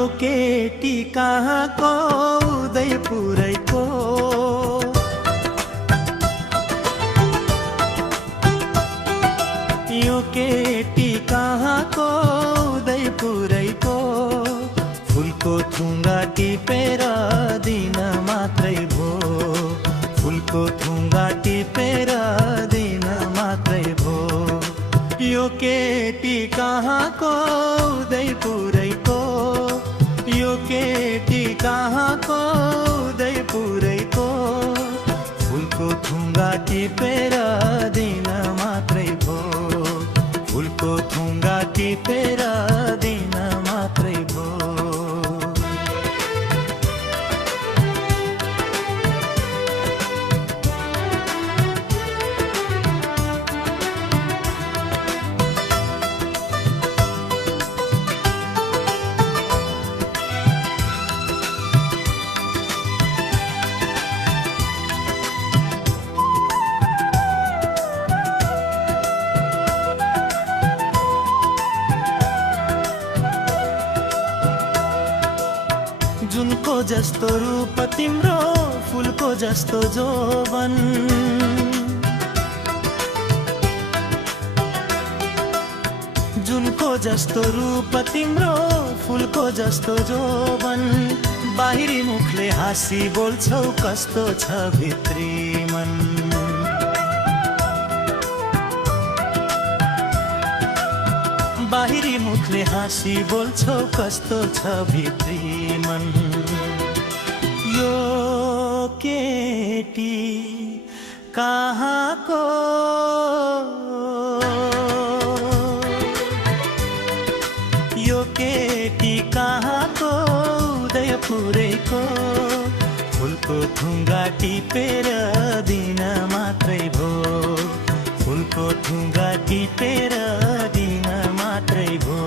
यो केटी कहाँको उदयपुरैको यो केटी कहाँको उदयपुरैको फुलको थुङ्गा टिपेर दिन मात्रै भो फुलको थुङ्गा टिपेर दिन मात्रै भो यो केटी कहाँको उदयपुरैको यो केटी कहाँको उदयपुरैको फुलको थुङ्गा टिपेर दिन मात्रै भो फुलको थुङ्गा टिपेर दिन मात्रै भो जुनको जस्तो रूप तिम्रो फुलको जस्तो जोवन जुनको जस्तो रूप तिम्रो फुलको जस्तो जोवन बाहिरी मुखले हाँसी बोल्छौ कस्तो छ भित्री मन बाहिरी मुखले हाँसी बोल्छौ कस्तो छ भित्री मन यो केटी कहाँको यो केटी कहाँको उदयपुरैको फुलको थुङ्गा टिपेर दिन मात्रै भो फुलको थुङ्गा टिपेर दिन मात्रै भो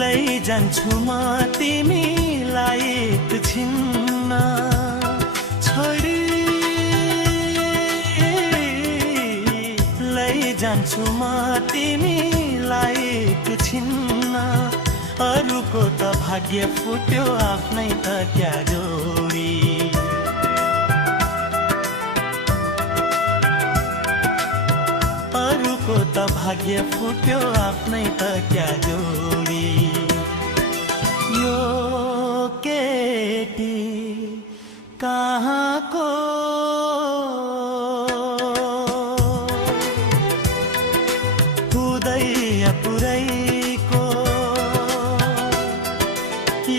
लैजान्छु म तिमीलाई एकछिन छोडी लैजान्छु म तिमीलाई एकछिन अरूको त भाग्य फुट्यो आफ्नै त क्या जोडी अरूको त भाग्य फुट्यो आफ्नै त क्या जोडी यो केटी कहाँको उदयपुरैको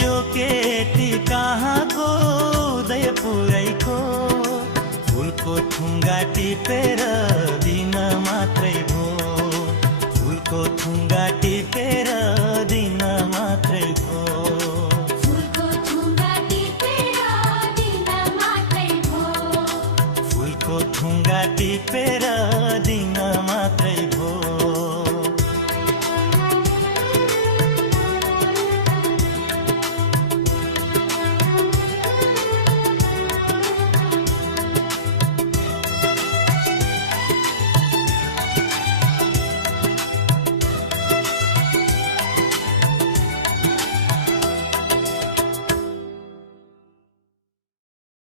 यो केटी कहाँको उदयपुरैको फुलको थुङ्गा टिपेर दिन मात्रै भो फुलको थुङ्गा टिपेर दिन मात्रै भो फुलको थुङ्गा टिपेर दिन मात्रै भो फुलको थुङ्गा टिपेर